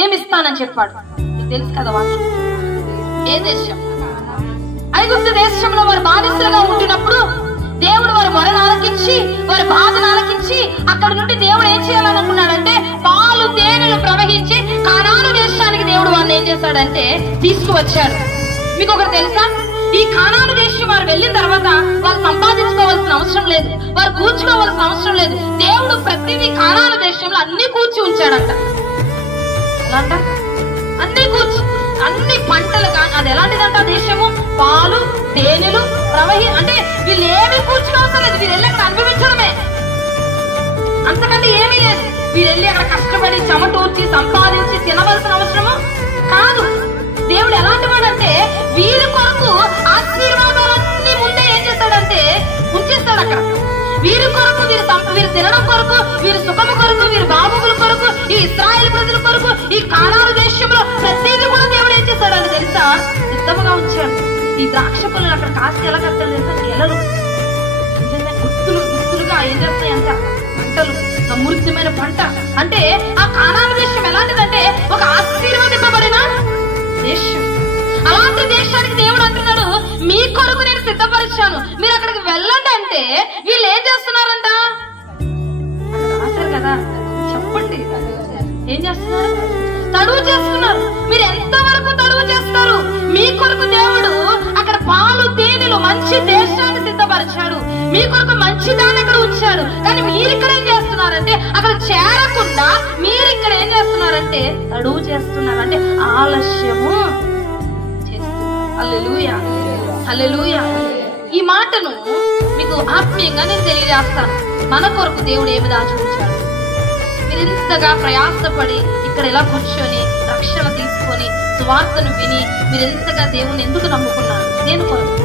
ఏమిస్తానని చెప్పాడు. మీకు తెలుసు కదా వాక్యం. ఏ దేశం? ఐగుప్తు దేశంలో వారు బానిసలుగా ఉంటున్నప్పుడు దేవుడు వారి మొరను ఆలకించి, వారి బాధను ఆలకించి, అక్కడ నుండి దేవుడు ఏం చేయాలనుకున్నాడంటే పాలు తేనెలు ప్రవహించి కానాను దేశానికి దేవుడు వారిని ఏం చేశాడంటే తీసుకువచ్చాడు. మీకు ఒకటి తెలుసా? ఈ కానాను దేశం వారు వెళ్ళిన తర్వాత వారు సంపాదించుకోవాల్సిన అవసరం లేదు, వారు కూర్చుకోవాల్సిన అవసరం లేదు. దేవుడు ప్రతిదీ కానాను దేశంలో అన్ని కూర్చి ఉంచాడంట. ఎలా అంట? అన్ని కూర్చి, అన్ని పంటలు. అది ఎలాంటిదంట దేశము? పాలు తేనెలు అంటే వీళ్ళు ఏమీ కూర్చుకోవసరం లేదు, వీరు వెళ్ళి అక్కడ అనుభవించడమే, అంతకంటే ఏమీ లేదు. వీరు వెళ్ళి అక్కడ కష్టపడి చెమటూర్చి సంపాదించి తినవలసిన అవసరము కాదు. దేవుడు ఎలాంటి వాడంటే వీరి కొరకు ఆశీర్వాదాలన్నీ ముందే ఏం చేస్తాడంటే ఉంచేస్తాడు అక్కడ. వీరి కొరకు, వీరు తినడం కొరకు, వీరి సుఖము కొరకు, వీరి బాబుల కొరకు, ఈ ఇశ్రాయేలు ప్రజల కొరకు, ఈ కానాను దేశంలో ప్రతిదీ కూడా దేవుడు ఏం చేస్తాడని తెలుసా? సిద్ధముగా ఉంచాడు. ఈ ద్రాక్ష పనులు అక్కడ కాస్త ఎలా కట్టాలి తెలుసా? ఎలలు నిజంగా గుత్తులుగా ఏం చేస్తాయి అంట పంటలు, సమృద్ధమైన పంట. అంటే ఆ కానాను దేశం ఎలాంటిదంటే ఒక ఆశీర్వదింపబడిన దేశం. అలాంటి దేశానికి దేవుడు అంటున్నాడు మీ కొరకు నేను సిద్ధపరిచాను, మీరు అక్కడికి వెళ్ళండి అంటే వీళ్ళు ఏం చేస్తున్నారంట? రాశారు కదా, చెప్పండి ఏం చేస్తున్నారు? తడువు చేస్తున్నారు. మీరు ఎంతవరకు తడువు చేస్తారు? మీ కొరకు దేవుడు అక్కడ పాలు తేనెలు మంచి దేశాన్ని సిద్ధపరిచాడు, మీ కొరకు మంచి దాన్ని ఇక్కడ ఉంచాడు. కానీ మీరు ఇక్కడ ఏం చేస్తున్నారంటే అక్కడ చేరకుండా మీరు ఇక్కడ ఏం చేస్తున్నారంటే తడువు చేస్తున్నారు, అంటే ఆలస్యము చేస్తున్నారు. హల్లెలూయా, హల్లెలూయా. ఈ మాటను మీకు ఆత్మీయంగా నేను తెలియజేస్తాను. మన కొరకు దేవుడు ఏమి దాచి ఉంచాడు? మీరు ఇంతగా ప్రయాసపడి ఇక్కడ ఎలా కూర్చొని రక్షణ తీసుకొని సువార్తను విని మీరు ఎంతగా దేవుని ఎందుకు నమ్ముకున్నారు? దేని కొరకు?